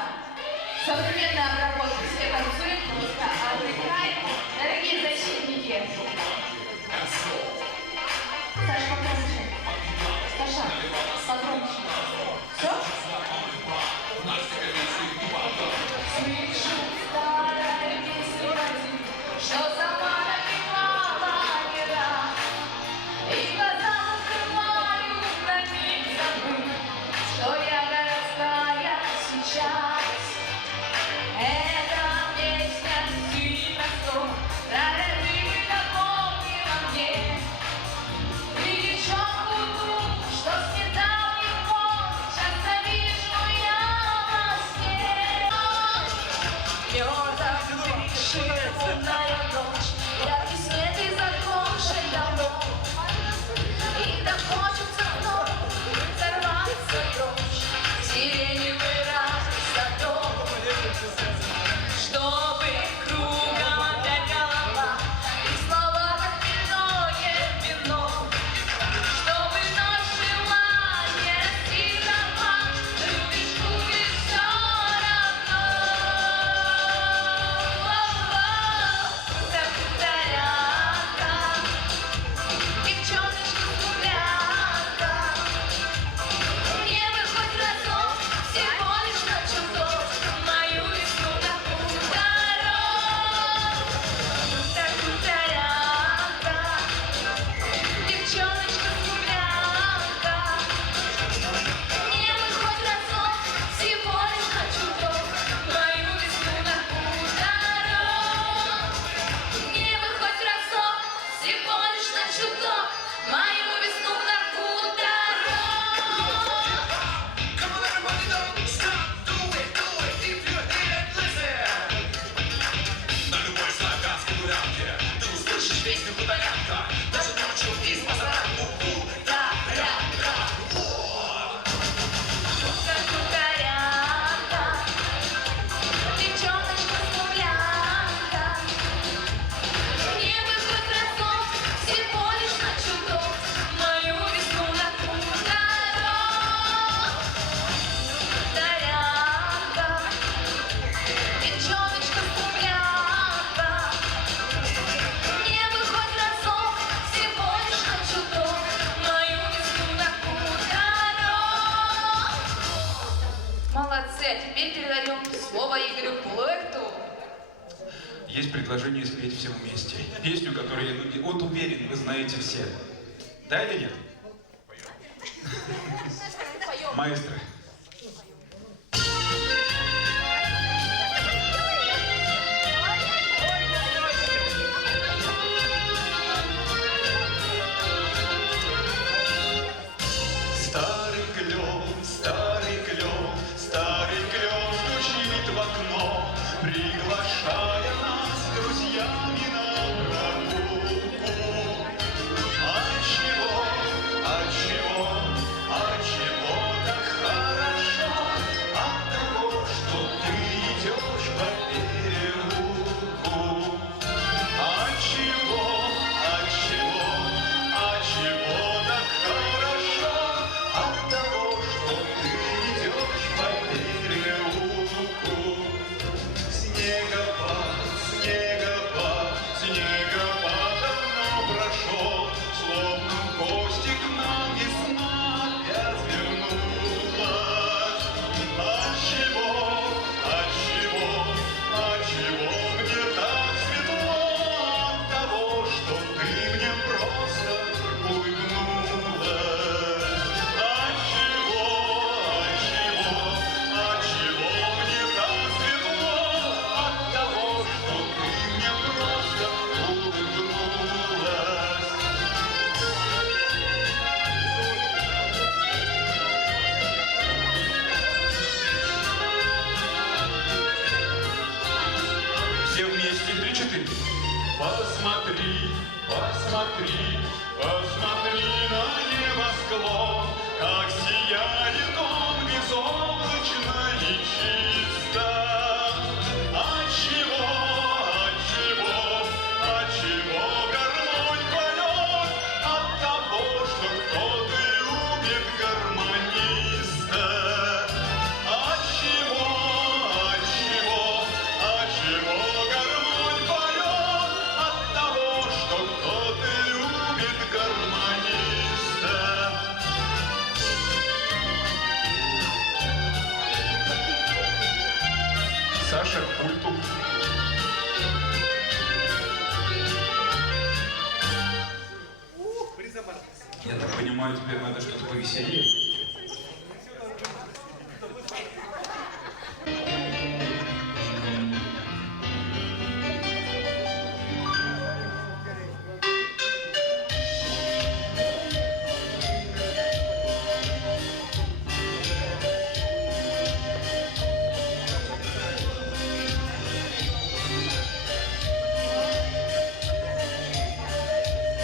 Современная обработка, все танцуют, просто отдыхают. Дорогие защитники. Саша, погромче. Саша, погромче. Все? Слышу старая песня, что сама напевала не раз. И глаза закрываю, на миг забыв, что я городская сейчас. Эта песня сильно сон, родители напомнила мне. И девчонку ту, что снедает. есть предложение спеть всем вместе. Песню, которую, я вот уверен, вы знаете все. Да или нет? Маэстро. Старый клен стучит в окно, приглашая нас с друзьями на прогулку. Отчего так хорошо? От того, что ты идешь по переулку. Отчего так хорошо? От того, что ты идешь по переулку. Снегопад давно прошел, словно в гости к нам весна опять вернулась. Отчего мне так светло? От того, что ты мне просто улыбнулась. Отчего мне так светло? От того, что ты мне просто улыбнулась. Все вместе, 3-4. Посмотри на небосклон, как сияет он безоблачно и чисто. Отчего гармонь поет? От того, что кто-то любит гармониста. Отчего гармонь поет? От того, что кто-то любит гармониста. Саша, к пульту. Я так понимаю, теперь надо что-то повеселее.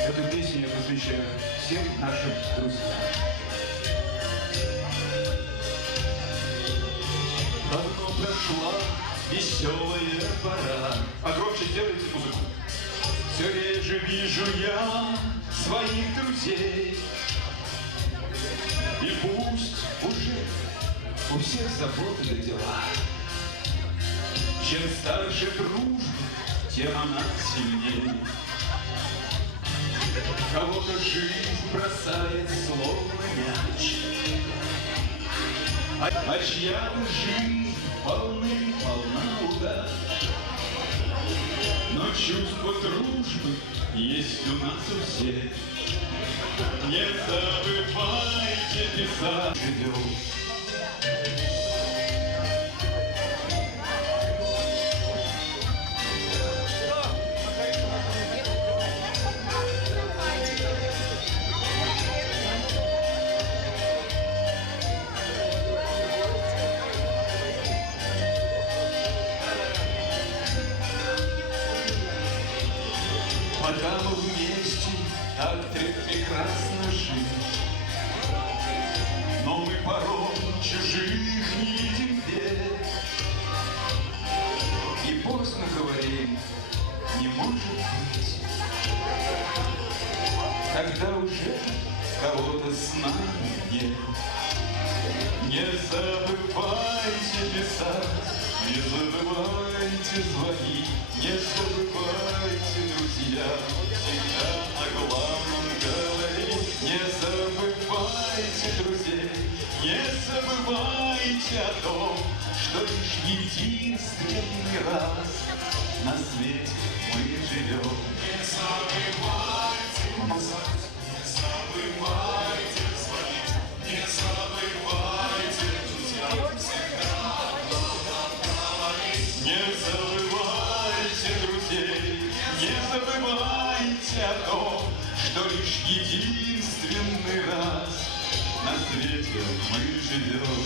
Эту песню я посвящаю всем нашим друзьям. Давно прошла веселая пора. Погромче сделайте музыку. Все реже вижу я своих друзей. И пусть уже у всех заботы да дела. Чем старше дружба, тем она сильнее. Кого-то жизнь бросает словно мяч, а чья-то жизнь полна удач. Но чувство дружбы есть у нас у всех. Не забывайте писать. Живем. Пока мы вместе так прекрасно жили, но мы порой чужих не видим бед. И поздно говорим, не может быть, Когда уже кого-то с нами нет. Не забывайте писать, не забывайте звонить, не забывайте, друзья, всегда о главном говорить. Не забывайте друзей, не забывайте о том, что лишь единственный раз на свете мы живем. Не забывайте, не забывайте звонить, не забывайте, друзья, всегда говорить. Не забывайте друзей, не забывайте о том, что лишь единственный раз на свете мы живем.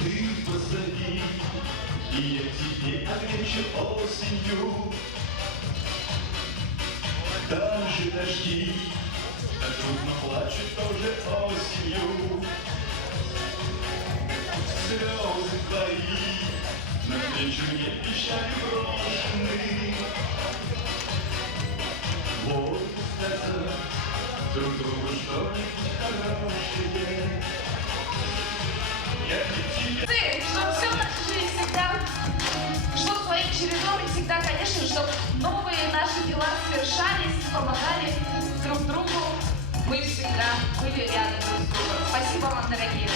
Ты позови, и я тебе отвечу осенью. Даже дожди так трудно плачут тоже осенью. Слезы твои на плечи мне печалью брошены. Вот сказать друг другу что-нибудь хорошее. Я не тебе. Ты, чтоб все в нашей жизни всегда шло своим чередом, и всегда, конечно, чтобы новые наши дела совершались, помогали друг другу. Мы всегда были рядом друг с другом. Спасибо вам, дорогие.